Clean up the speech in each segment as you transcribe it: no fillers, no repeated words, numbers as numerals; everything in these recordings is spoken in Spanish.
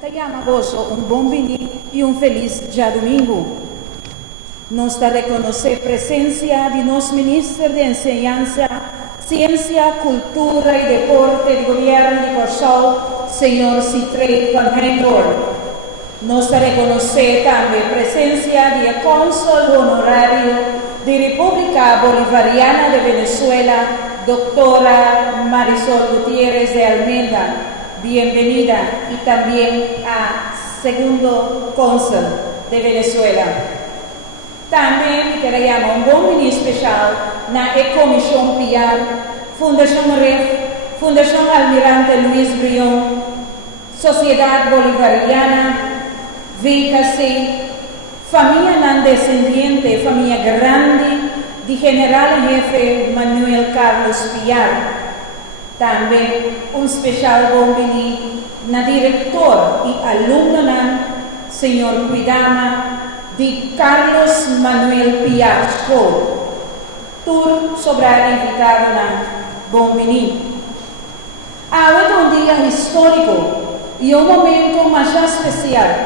Tayamos un bom vini y un feliz ya domingo. Nos da reconocer presencia de los ministros de Enseñanza, Ciencia, Cultura y Deporte del Gobierno de Corsol, señor Citrey Van Heindorf. Nos da reconocer también presencia de cónsul honorario de República Bolivariana de Venezuela, doctora Marisol Gutiérrez de Almeida. Bienvenida, y también a segundo cónsul de Venezuela. También queremos un bom vini especial na Comisión PR, Fundación REF, Fundación Almirante Luis Brión, Sociedad Bolivariana, VKC, familia non descendiente, familia grande, de General Jefe Manuel Carlos Piar. También un especial bom vini na director y alumno señor Cuidama de Carlos Manuel Piar School. Tur sobrar invitado na bom vini. Hoy es un día histórico y un momento más especial,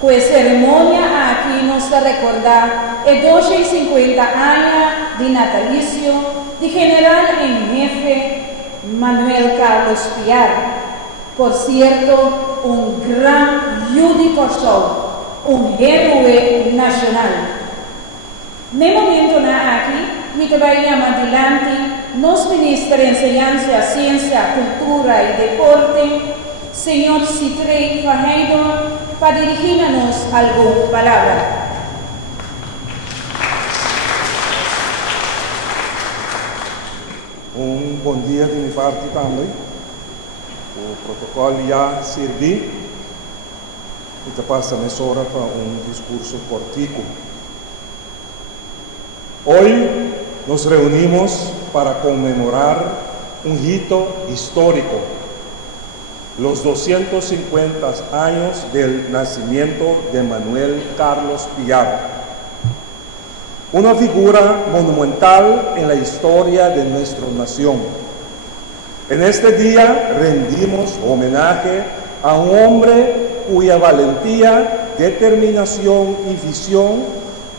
pues ceremonia aquí nos da recordar el 250 años de natalicio de General en Jefe Manuel Carlos Piar, por cierto, un gran Corsol, un héroe nacional. En el momento aquí, me te voy a llamar adelante, nos ministra de Enseñanza, Ciencia, Cultura y Deporte, señor Citrey Van Heindorf, para dirigirnos alguna palabra. Un bom dia de minha parte também. O protocolo já servi e te passa nessa hora para um discurso cortico. Hoy nos reunimos para conmemorar un hito histórico, los 250 años del nacimiento de Manuel Carlos Piar. Una figura monumental en la historia de nuestra nación. En este día rendimos homenaje a un hombre cuya valentía, determinación y visión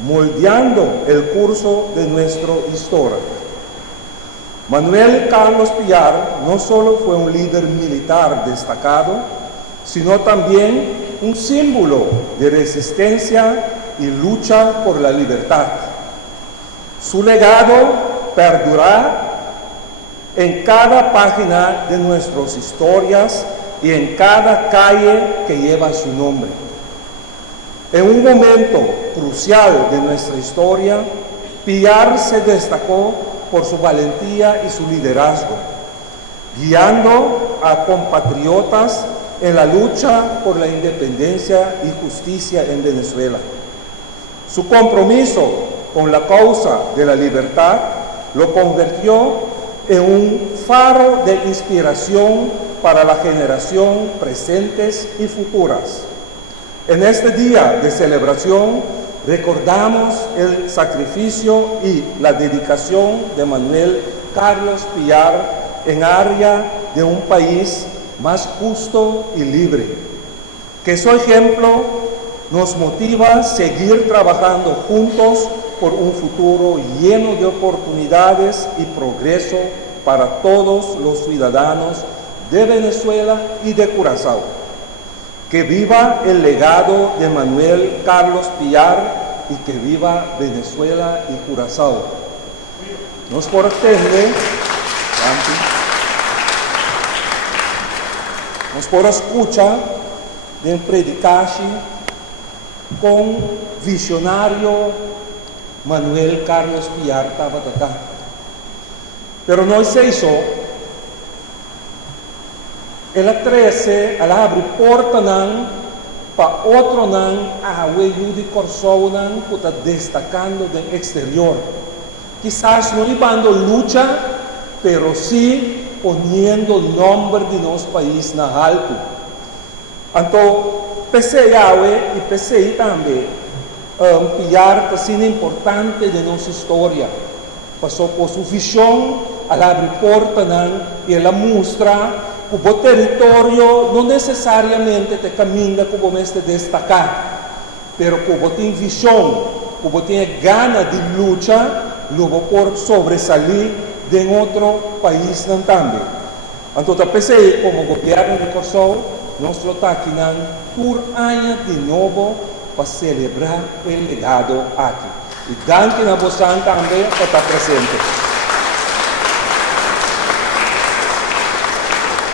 moldeando el curso de nuestra historia. Manuel Carlos Piar no solo fue un líder militar destacado, sino también un símbolo de resistencia y lucha por la libertad. Su legado perdurará en cada página de nuestras historias y en cada calle que lleva su nombre. En un momento crucial de nuestra historia, Piar se destacó por su valentía y su liderazgo, guiando a compatriotas en la lucha por la independencia y justicia en Venezuela. Su compromiso con la causa de la libertad lo convirtió en un faro de inspiración para la generación presentes y futuras. En este día de celebración recordamos el sacrificio y la dedicación de Manuel Carlos Piar en área de un país más justo y libre. Que su ejemplo nos motiva a seguir trabajando juntos por un futuro lleno de oportunidades y progreso para todos los ciudadanos de Venezuela y de Curazao. Que viva el legado de Manuel Carlos Piar y que viva Venezuela y Curazao. Nos corresponde, nos por escucha de predicache con visionario Manuel Carlos Piar Tabatatá. Pero no es eso. El 13, al abre porta para otro a de Corsol que está destacando del exterior. Quizás no llevando lucha, pero sí poniendo el nombre de nuestro país en alto. Entonces, PCI y PCI también. Piar está siendo importante de nuestra historia. Pasó por su visión, al abrir porta y él muestra cubo territorio no necesariamente te camina como este destacar, pero cubo tiene visión, cubo tiene ganas de lucha, luego por sobresalir de otro país también. Entonces, pensé como gobierno de Kosovo, nuestro taquinan por año de nuevo para celebrar el legado aquí. Y dan que a vos también por estar presente.